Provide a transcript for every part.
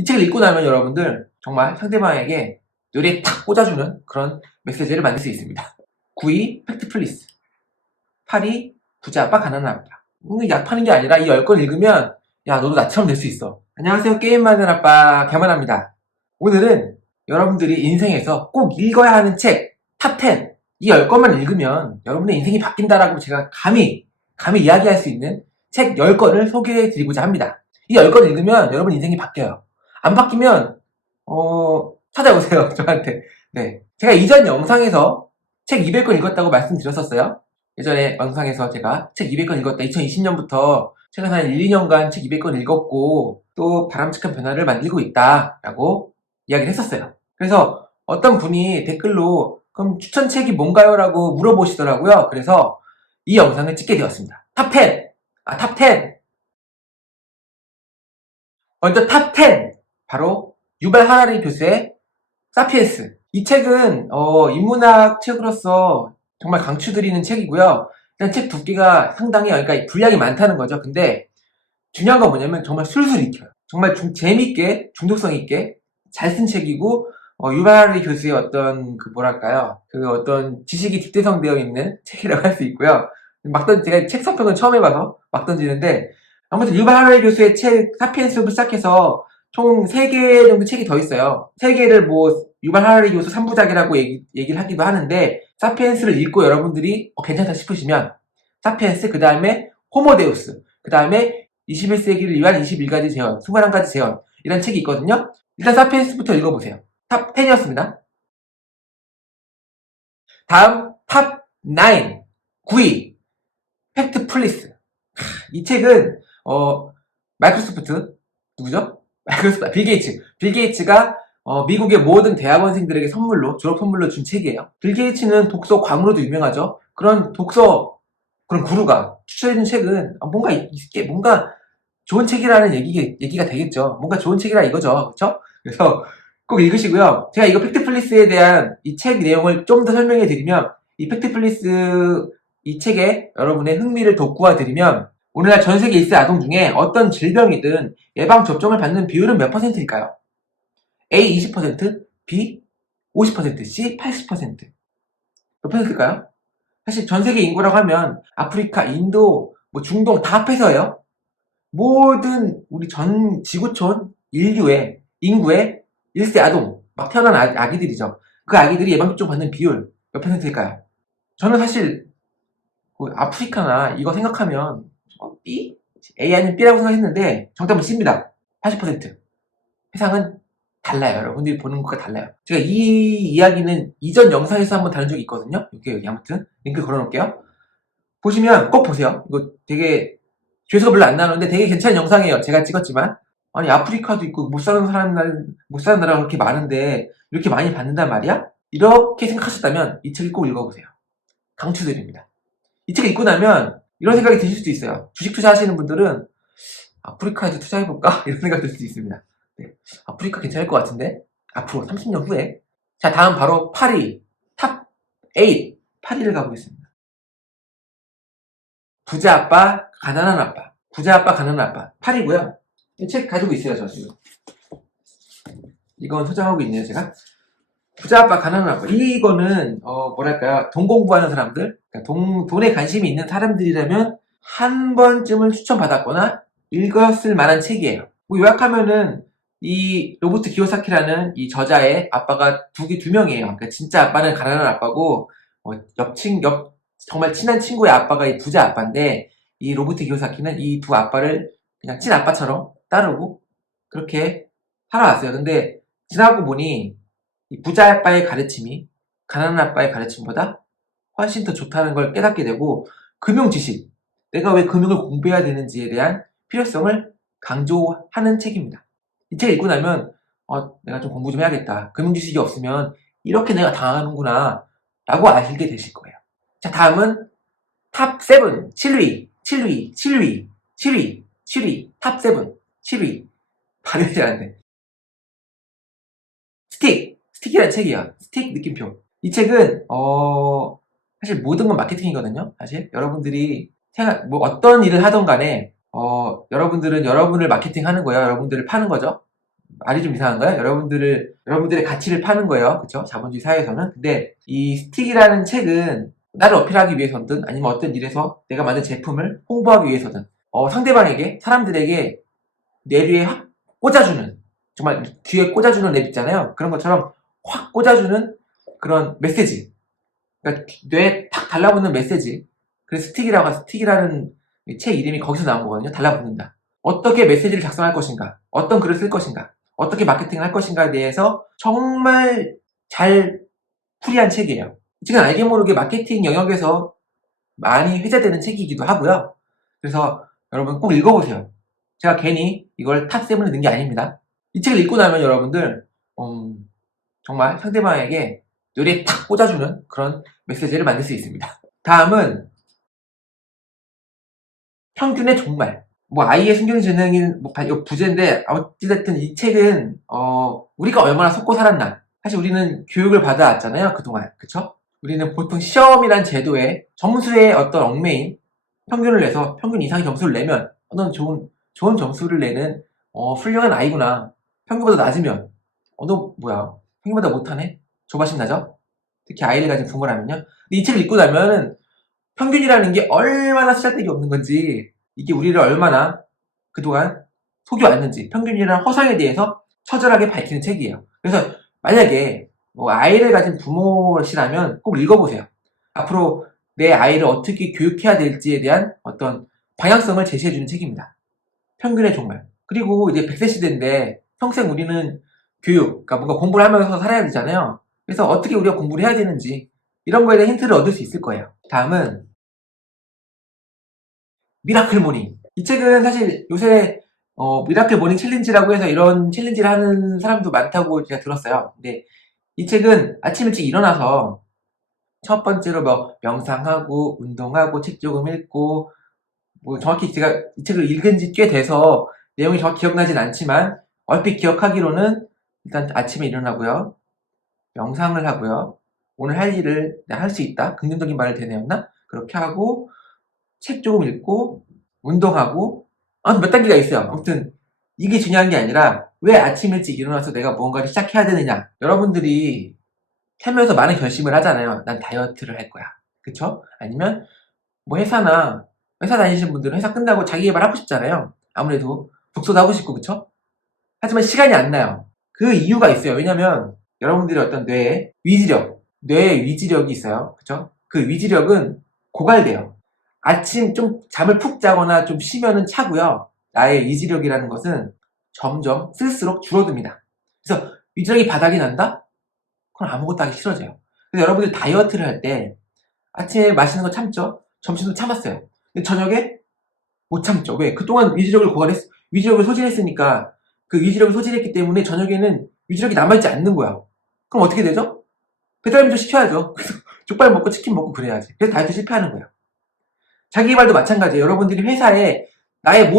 이 책을 읽고 나면 여러분들 정말 상대방에게 뇌리에 탁 꽂아주는 그런 메시지를 만들 수 있습니다. 9위 팩트 플리스, 8위 부자 아빠 가난한 아빠. 약 파는 게 아니라 이 10권 읽으면 야 너도 나처럼 될 수 있어. 안녕하세요, 게임 만드는 아빠 개만합니다. 오늘은 여러분들이 인생에서 꼭 읽어야 하는 책 탑 10, 이 10권만 읽으면 여러분의 인생이 바뀐다라고 제가 감히 이야기할 수 있는 책 10권을 소개해 드리고자 합니다. 이 10권 읽으면 여러분 인생이 바뀌어요. 안 바뀌면 찾아오세요 저한테. 네, 제가 이전 영상에서 책 200권 읽었다고 말씀드렸었어요. 예전에 영상에서 제가 책 200권 읽었다, 2020년부터 최근 한 1, 2년간 책 200권 읽었고 또 바람직한 변화를 만들고 있다 라고 이야기를 했었어요. 그래서 어떤 분이 댓글로 그럼 추천책이 뭔가요? 라고 물어보시더라고요. 그래서 이 영상을 찍게 되었습니다. 탑 10! 탑 10! 먼저 탑 10! 바로 유발 하라리 교수의 사피엔스. 이 책은 인문학 책으로서 정말 강추드리는 책이고요. 일단 책 두께가 상당해요. 그러니까 분량이 많다는 거죠. 근데 중요한 건 뭐냐면 정말 술술 익혀요. 정말 재밌게, 중독성 있게 잘 쓴 책이고, 유발 하라리 교수의 어떤 어떤 지식이 뒷대성되어 있는 책이라고 할 수 있고요. 제가 책 성평은 처음 해봐서 막 던지는데, 아무튼 유발 하라리 교수의 책 사피엔스부터 시작해서 총 3개 정도 책이 더 있어요. 3개를 유발 하라리 교수 3부작이라고 얘기를 하기도 하는데, 사피엔스를 읽고 여러분들이 괜찮다 싶으시면 사피엔스, 그 다음에 호모데우스, 그 다음에 21세기를 위한 21가지 재현, 21가지 재현, 이런 책이 있거든요. 일단 사피엔스부터 읽어보세요. 탑 10이었습니다. 다음 탑 9, 9위 팩트 플리스. 이 책은 마이크로소프트, 누구죠? 빌 게이츠가 미국의 모든 대학원생들에게 졸업 선물로 준 책이에요. 빌 게이츠는 독서 광으로도 유명하죠. 그런 구루가 추천해준 책은 뭔가 좋은 책이라는 얘기가 되겠죠. 뭔가 좋은 책이라 이거죠. 그렇죠? 그래서 꼭 읽으시고요. 제가 이거 팩트 플리스에 대한 이 책 내용을 좀 더 설명해 드리면, 이 팩트 플리스 이 책에 여러분의 흥미를 돋구어 드리면, 오늘날 전 세계 1세 아동 중에 어떤 질병이든 예방 접종을 받는 비율은 몇 %일까요? A 20%, B 50%, C 80%. 몇 %일까요? 사실 전 세계 인구라고 하면 아프리카, 인도, 중동 다 합해서요. 모든 우리 전 지구촌 인구의 1세 아동, 막 태어난 아기들이죠. 그 아기들이 예방접종 받는 비율 몇 %일까요? 저는 사실 아프리카나 이거 생각하면 B? A 아니면 B라고 생각했는데 정답은 C입니다. 80%. 세상은 달라요. 여러분들이 보는 것과 달라요. 제가 이 이야기는 이전 영상에서 한번 다룬 적이 있거든요. 여기 아무튼 링크 걸어놓을게요. 보시면 꼭 보세요. 이거 되게 조회수가 별로 안 나오는데 되게 괜찮은 영상이에요. 제가 찍었지만. 아니, 아프리카도 있고 못 사는 나라가 그렇게 많은데 이렇게 많이 받는단 말이야? 이렇게 생각하셨다면 이 책을 꼭 읽어보세요. 강추드립니다. 이 책을 읽고 나면 이런 생각이 드실 수도 있어요. 주식 투자하시는 분들은 아프리카에도 투자해볼까? 이런 생각이 들 수도 있습니다. 네. 아프리카 괜찮을 것 같은데? 앞으로 30년 후에. 자, 다음 바로 8위. 탑 8. 8위를 가보겠습니다. 부자 아빠, 가난한 아빠. 부자 아빠, 가난한 아빠. 8위고요. 이 책 가지고 있어요, 저 지금. 이건 소장하고 있네요, 제가. 부자 아빠, 가난한 아빠. 이거는, 돈 공부하는 사람들, 그러니까 돈에 관심이 있는 사람들이라면 한 번쯤은 추천받았거나 읽었을 만한 책이에요. 요약하면은, 이 로버트 기요사키라는 이 저자의 아빠가 두 명이에요. 그러니까 진짜 아빠는 가난한 아빠고, 정말 친한 친구의 아빠가 이 부자 아빠인데, 이 로버트 기요사키는 이 두 아빠를 그냥 친아빠처럼 따르고 그렇게 살아왔어요. 근데 지나고 보니 이 부자 아빠의 가르침이 가난한 아빠의 가르침보다 훨씬 더 좋다는 걸 깨닫게 되고, 금융 지식, 내가 왜 금융을 공부해야 되는지에 대한 필요성을 강조하는 책입니다. 이 책 읽고 나면 내가 좀 공부 좀 해야겠다. 금융 지식이 없으면 이렇게 내가 당하는구나 라고 알게 되실 거예요. 자, 다음은 탑 7, 7위, 탑 7, 7위. 발음이 잘 안 돼. 스틱이라는 책이야. 스틱 느낌표. 이 책은, 사실 모든 건 마케팅이거든요. 사실 여러분들이 어떤 일을 하던 간에, 여러분들은 여러분을 마케팅 하는 거예요. 여러분들을 파는 거죠. 말이 좀 이상한가요? 여러분들의 가치를 파는 거예요. 그쵸? 자본주의 사회에서는. 근데 이 스틱이라는 책은 나를 어필하기 위해서든 아니면 어떤 일에서 내가 만든 제품을 홍보하기 위해서든 상대방에게, 사람들에게 뇌리에 확 꽂아주는, 정말 귀에 꽂아주는 랩 있잖아요. 그런 것처럼 확 꽂아주는 그런 메시지. 그러니까 뇌에 탁 달라붙는 메시지. 그래서 스틱이라는 책 이름이 거기서 나온 거거든요. 달라붙는다. 어떻게 메시지를 작성할 것인가, 어떤 글을 쓸 것인가, 어떻게 마케팅을 할 것인가에 대해서 정말 잘 풀이한 책이에요. 지금 알게 모르게 마케팅 영역에서 많이 회자되는 책이기도 하고요. 그래서 여러분 꼭 읽어보세요. 제가 괜히 이걸 탑7에 넣은 게 아닙니다. 이 책을 읽고 나면 여러분들 정말 상대방에게 뇌리에 탁 꽂아주는 그런 메시지를 만들 수 있습니다. 다음은 평균의 종말. 뭐 아이의 순경 지능인 이거 부제인데 어찌됐든 이 책은 우리가 얼마나 속고 살았나. 사실 우리는 교육을 받아왔잖아요, 그동안. 그쵸? 우리는 보통 시험이란 제도에 점수에 어떤 얽매인 평균을 내서 평균 이상의 점수를 내면 넌 좋은 점수를 내는 훌륭한 아이구나. 평균보다 낮으면 너 뭐야, 평균보다 못하네? 조바심 나죠? 특히 아이를 가진 부모라면요. 근데 이 책을 읽고 나면은 평균이라는 게 얼마나 쓰잘데기 없는 건지, 이게 우리를 얼마나 그동안 속여왔는지, 평균이라는 허상에 대해서 처절하게 밝히는 책이에요. 그래서 만약에 뭐 아이를 가진 부모시라면 꼭 읽어보세요. 앞으로 내 아이를 어떻게 교육해야 될지에 대한 어떤 방향성을 제시해주는 책입니다. 평균의 종말. 그리고 이제 100세 시대인데 평생 우리는 교육, 그러니까 뭔가 공부를 하면서 살아야 되잖아요. 그래서 어떻게 우리가 공부를 해야 되는지 이런 거에 대한 힌트를 얻을 수 있을 거예요. 다음은 미라클 모닝. 이 책은 사실 요새 미라클 모닝 챌린지라고 해서 이런 챌린지를 하는 사람도 많다고 제가 들었어요. 근데 이 책은 아침 일찍 일어나서 첫 번째로 뭐 명상하고 운동하고 책 조금 읽고, 뭐 정확히 제가 이 책을 읽은 지 꽤 돼서 내용이 정확히 기억나진 않지만 얼핏 기억하기로는 일단 아침에 일어나고요, 명상을 하고요, 오늘 할 일을 내가 할 수 있다, 긍정적인 말을 되뇌었나, 그렇게 하고 책 조금 읽고 운동하고, 몇 단계가 있어요. 아무튼 이게 중요한 게 아니라 왜 아침 일찍 일어나서 내가 무언가를 시작해야 되느냐. 여러분들이 살면서 많은 결심을 하잖아요. 난 다이어트를 할 거야. 그쵸? 아니면 뭐 회사 다니시는 분들은 회사 끝나고 자기 개발 하고 싶잖아요. 아무래도 독서도 하고 싶고, 그쵸? 하지만 시간이 안 나요. 그 이유가 있어요. 왜냐면 여러분들의 어떤 뇌의 위지력이 있어요. 그쵸? 그 위지력은 고갈돼요. 아침 좀 잠을 푹 자거나 좀 쉬면은 차고요. 나의 위지력이라는 것은 점점 쓸수록 줄어듭니다. 그래서 위지력이 바닥이 난다? 그럼 아무것도 하기 싫어져요. 그래서 여러분들 다이어트를 할 때 아침에 마시는 거 참죠? 점심도 참았어요. 근데 저녁에 못 참죠. 왜? 그동안 위지력을 소진했으니까, 그 위지력을 소진했기 때문에 저녁에는 위지력이 남아있지 않는 거야. 그럼 어떻게 되죠? 배달민도 시켜야죠. 그래서 족발 먹고 치킨 먹고 그래야지. 그래서 다이어트 실패하는 거예요. 자기개발도 마찬가지예요. 여러분들이 회사에 나의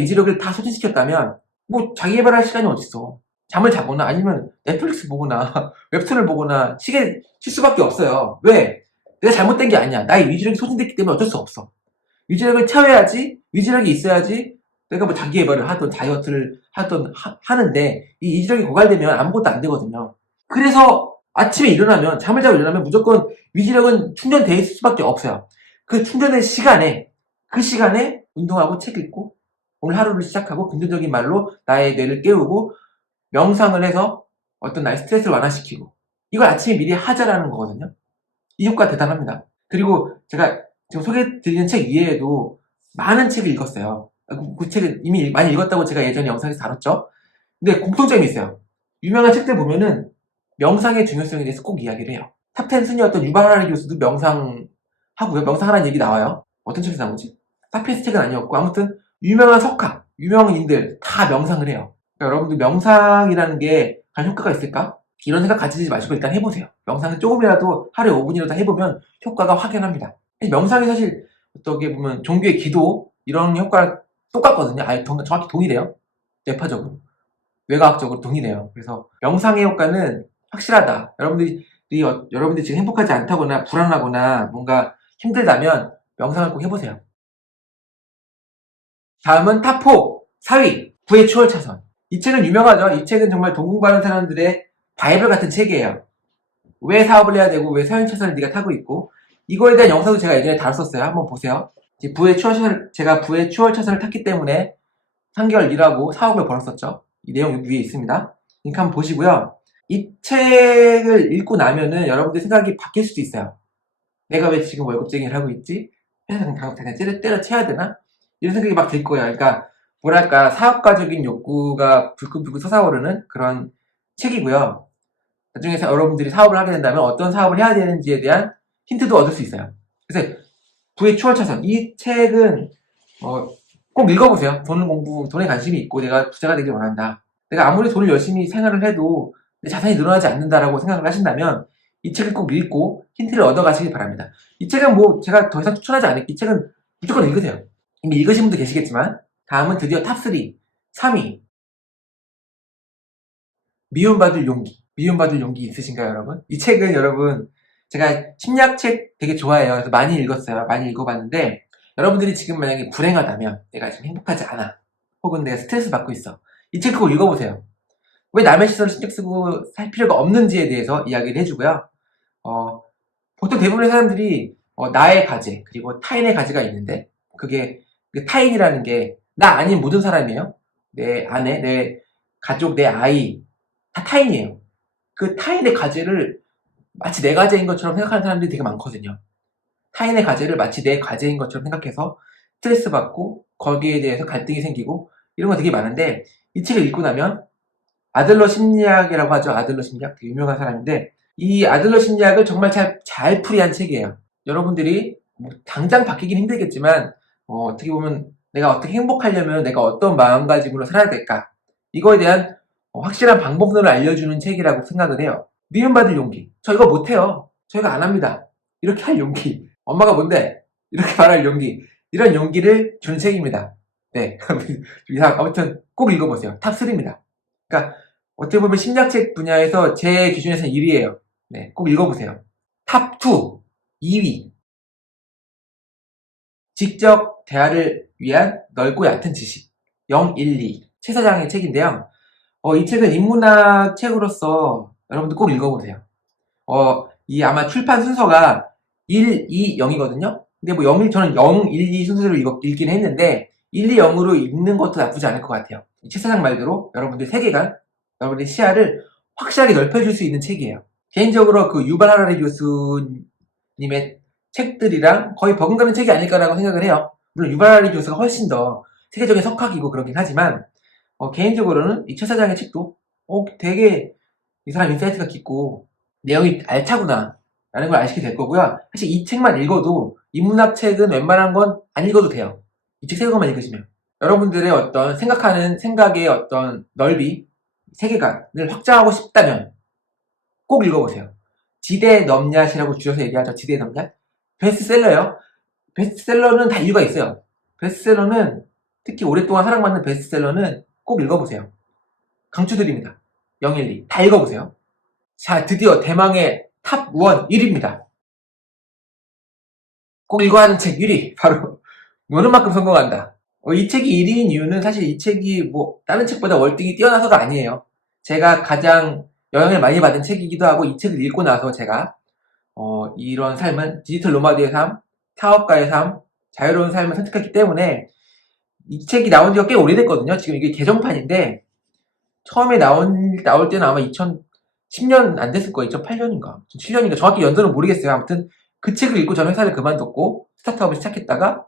위지력을 다 소진시켰다면 뭐 자기개발할 시간이 어딨어. 잠을 자거나 아니면 넷플릭스 보거나 웹툰을 보거나 쉴 수밖에 없어요. 왜? 내가 잘못된 게 아니야. 나의 위지력이 소진됐기 때문에 어쩔 수 없어. 위지력을 채워야지, 위지력이 있어야지 내가 뭐 자기개발을 하든 다이어트를 하든 하는데, 이 위지력이 고갈되면 아무것도 안 되거든요. 그래서 아침에 일어나면, 잠을 자고 일어나면 무조건 위지력은 충전돼 있을 수밖에 없어요. 그 충전된 그 시간에 운동하고 책 읽고 오늘 하루를 시작하고 긍정적인 말로 나의 뇌를 깨우고 명상을 해서 어떤 나의 스트레스를 완화시키고, 이걸 아침에 미리 하자라는 거거든요. 이 효과 대단합니다. 그리고 제가 지금 소개해드리는 책 이외에도 많은 책을 읽었어요. 그 책을 이미 많이 읽었다고 제가 예전에 영상에서 다뤘죠. 근데 공통점이 있어요. 유명한 책들 보면은 명상의 중요성에 대해서 꼭 이야기를 해요. 탑10 순위였던 유발 하라리 교수도 명상하고요. 명상하라는 얘기 나와요. 어떤 책에서 나오지? 사피엔스 책은 아니었고, 아무튼 유명한 유명인들 다 명상을 해요. 그러니까 여러분들 명상이라는 게 과연 효과가 있을까? 이런 생각 가지지 마시고 일단 해보세요. 명상은 조금이라도 하루에 5분이라도 해보면 효과가 확연합니다. 명상이 사실 어떻게 보면 종교의 기도 이런 효과랑 똑같거든요. 정확히 동일해요. 뇌파적으로, 외과학적으로 동일해요. 그래서 명상의 효과는 확실하다. 여러분들이 지금 행복하지 않다거나 불안하거나 뭔가 힘들다면 명상을 꼭 해보세요. 다음은 탑4 4위 9의 추월 차선. 이 책은 유명하죠. 이 책은 정말 돈 공부하는 사람들의 바이블 같은 책이에요. 왜 사업을 해야 되고 왜 사회차선을 네가 타고 있고, 이거에 대한 영상도 제가 예전에 다뤘었어요. 한번 보세요. 제가 부의 추월차선을 탔기 때문에 3개월 일하고 4억을 벌었었죠. 이 내용 위에 있습니다. 그러니까 한번 보시고요. 이 책을 읽고 나면은 여러분들 생각이 바뀔 수도 있어요. 내가 왜 지금 월급쟁이를 하고 있지? 회사 그냥 때려쳐야 되나? 이런 생각이 막 들 거예요. 그러니까 뭐랄까 사업가적인 욕구가 불끈불끈 솟아오르는 그런 책이고요. 나중에 여러분들이 사업을 하게 된다면 어떤 사업을 해야 되는지에 대한 힌트도 얻을 수 있어요. 그래서 부의 추월차선, 이 책은 꼭 읽어보세요. 돈에 관심이 있고 내가 부자가 되길 원한다. 내가 아무리 돈을 열심히 생활을 해도 내 자산이 늘어나지 않는다라고 생각을 하신다면 이 책을 꼭 읽고 힌트를 얻어가시길 바랍니다. 이 책은 뭐 제가 더 이상 추천하지 않을게요. 이 책은 무조건 읽으세요. 이미 읽으신 분도 계시겠지만 다음은 드디어 탑3, 3위. 미움받을 용기. 미움받을 용기 있으신가요, 여러분? 이 책은 여러분, 제가 심리학책 되게 좋아해요. 그래서 많이 읽었어요. 많이 읽어봤는데, 여러분들이 지금 만약에 불행하다면, 내가 지금 행복하지 않아. 혹은 내가 스트레스 받고 있어. 이 책 꼭 읽어보세요. 왜 남의 시선을 신경 쓰고 살 필요가 없는지에 대해서 이야기를 해주고요. 보통 대부분의 사람들이 나의 가제, 그리고 타인의 가제가 있는데, 그게, 그 타인이라는 게 나 아닌 모든 사람이에요. 내 아내, 내 가족, 내 아이, 다 타인이에요. 그 타인의 가제를 마치 내 가제인 것처럼 생각하는 사람들이 되게 많거든요. 타인의 가제를 마치 내 가제인 것처럼 생각해서 스트레스 받고 거기에 대해서 갈등이 생기고 이런 거 되게 많은데, 이 책을 읽고 나면 아들러 심리학이라고 하죠. 아들러 심리학 되게 유명한 사람인데, 이 아들러 심리학을 정말 잘 풀이한 책이에요. 여러분들이 뭐 당장 바뀌긴 힘들겠지만 어떻게 보면 내가 어떻게 행복하려면 내가 어떤 마음가짐으로 살아야 될까, 이거에 대한 확실한 방법론을 알려주는 책이라고 생각을 해요. 미움받을 용기. 저 이거 못해요. 저 이거 안 합니다. 이렇게 할 용기. 엄마가 뭔데? 이렇게 말할 용기. 이런 용기를 주는 책입니다. 네. 아무튼 꼭 읽어보세요. 탑3입니다. 그러니까 어떻게 보면 심리학책 분야에서 제 기준에서는 1위예요. 네. 꼭 읽어보세요. 탑2, 2위. 직접 대화를 위한 넓고 얕은 지식. 012. 최 사장의 책인데요. 이 책은 인문학 책으로서 여러분들 꼭 읽어보세요. 이 아마 출판 순서가 1, 2, 0이거든요. 근데 뭐 0, 저는 0, 1, 2 순서대로 읽긴 했는데 1, 2, 0으로 읽는 것도 나쁘지 않을 것 같아요. 최 사장 말대로 여러분들 세계관, 여러분들 시야를 확실하게 넓혀줄 수 있는 책이에요. 개인적으로 그 유발 하라리 교수님의 책들이랑 거의 버금가는 책이 아닐까라고 생각을 해요. 물론 유발 하라리 교수가 훨씬 더 세계적인 석학이고 그렇긴 하지만 개인적으로는 이 최 사장의 책도 되게 이 사람 인사이트가 깊고 내용이 알차구나 라는 걸 아시게 될 거고요. 사실 이 책만 읽어도 인문학 책은 웬만한 건 안 읽어도 돼요. 이 책 세 권만 읽으시면 여러분들의 어떤 생각하는 생각의 어떤 넓이, 세계관을 확장하고 싶다면 꼭 읽어보세요. 지대 넘얏이라고 줄여서 얘기하죠. 지대 넘얏. 베스트셀러예요. 베스트셀러는 다 이유가 있어요. 베스트셀러는, 특히 오랫동안 사랑받는 베스트셀러는 꼭 읽어보세요. 강추드립니다. 012. 다 읽어보세요. 자, 드디어 대망의 탑 1, 1위입니다. 꼭 읽어야 하는 책 1위. 바로 노는 만큼 성공한다. 이 책이 1위인 이유는 사실 이 책이 뭐 다른 책보다 월등히 뛰어나서가 아니에요. 제가 가장 영향을 많이 받은 책이기도 하고, 이 책을 읽고 나서 제가 이런 삶은 디지털 노마드의 삶, 사업가의 삶, 자유로운 삶을 선택했기 때문에 이 책이 나온 지가 꽤 오래됐거든요. 지금 이게 개정판인데 처음에 나올 때는 아마 2010년 안 됐을 거예요. 2008년인가 2007년인가 정확히 연도는 모르겠어요. 아무튼 그 책을 읽고 저는 회사를 그만뒀고 스타트업을 시작했다가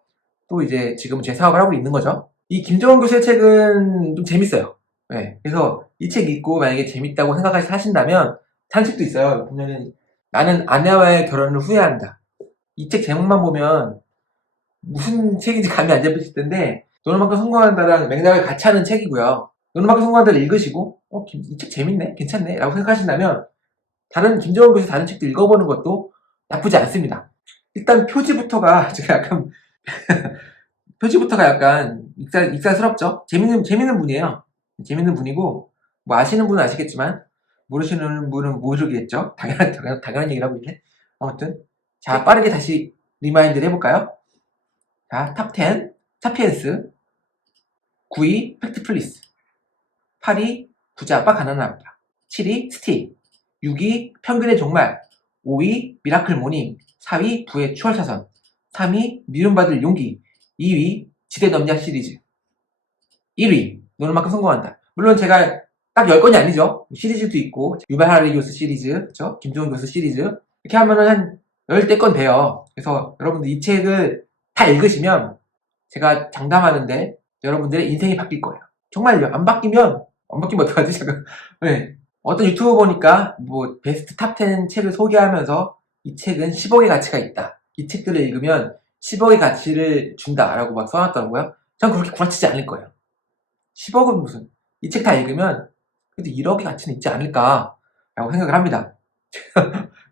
또 이제 지금은 제 사업을 하고 있는 거죠. 이 김정은 교수의 책은 좀 재밌어요. 네. 그래서 이 책 읽고 만약에 재밌다고 생각하신다면 다른 책도 있어요. 보면은 나는 아내와의 결혼을 후회한다. 이 책 제목만 보면 무슨 책인지 감이 안 잡히실 텐데, 노는 만큼 성공한다랑 맥락을 같이 하는 책이고요. 노는 만큼 성공한다를 읽으시고 이 책 재밌네? 괜찮네? 라고 생각하신다면 김정은 교수 다른 책도 읽어보는 것도 나쁘지 않습니다. 일단 표지부터가 제가 약간 표지부터가 약간 익살스럽죠? 재밌는 분이에요. 재밌는 분이고, 뭐 아시는 분은 아시겠지만 모르시는 분은 모르겠죠? 당연한 얘기를 하고 있네. 아무튼 자, 빠르게 다시 리마인드를 해볼까요? 자, 탑 10 사피엔스, 9위 팩트 플리스, 8위 부자 아빠 가난한 아빠, 7위 스틱, 6위 평균의 종말, 5위 미라클 모닝, 4위 부의 추월차선, 3위 미움받을 용기, 2위 지대 넘냐 시리즈, 1위 노는 만큼 성공한다. 물론 제가 딱 10건이 아니죠. 시리즈도 있고 유발하리 교수 시리즈, 그쵸? 김종훈 교수 시리즈 이렇게 하면은 한 10대 건 돼요. 그래서 여러분들 이 책을 다 읽으시면 제가 장담하는데 여러분들의 인생이 바뀔 거예요. 정말요. 안 바뀌면 어떡하지? 잠깐. 네. 어떤 유튜브 보니까 뭐 베스트 탑 10 책을 소개하면서 이 책은 10억의 가치가 있다. 이 책들을 읽으면 10억의 가치를 준다라고 막 써놨더라고요. 전 그렇게 구라치지 않을 거예요. 10억은 무슨, 이 책 다 읽으면 그래도 1억의 가치는 있지 않을까라고 생각을 합니다.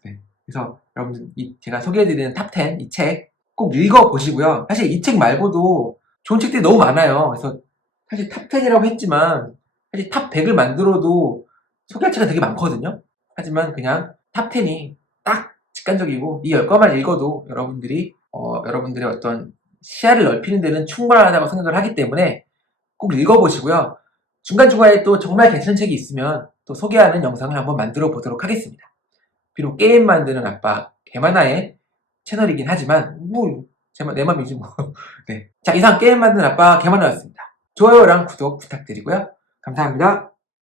네. 그래서 여러분들 제가 소개해드리는 탑 10 이 책 꼭 읽어보시고요. 사실 이 책 말고도 좋은 책들이 너무 많아요. 그래서 사실 탑 10이라고 했지만 사실 탑 100을 만들어도 소개할 책은 되게 많거든요. 하지만 그냥 탑 10이 딱 직관적이고 이 10권만 읽어도 여러분들의 어떤 시야를 넓히는 데는 충분하다고 생각을 하기 때문에 꼭 읽어보시고요. 중간중간에 또 정말 괜찮은 책이 있으면 또 소개하는 영상을 한번 만들어 보도록 하겠습니다. 비록 게임 만드는 아빠 개만화의 채널이긴 하지만 뭐 내 맘이지 뭐. 네. 자, 이상 게임 만드는 아빠 개만화였습니다. 좋아요랑 구독 부탁드리고요. 감사합니다.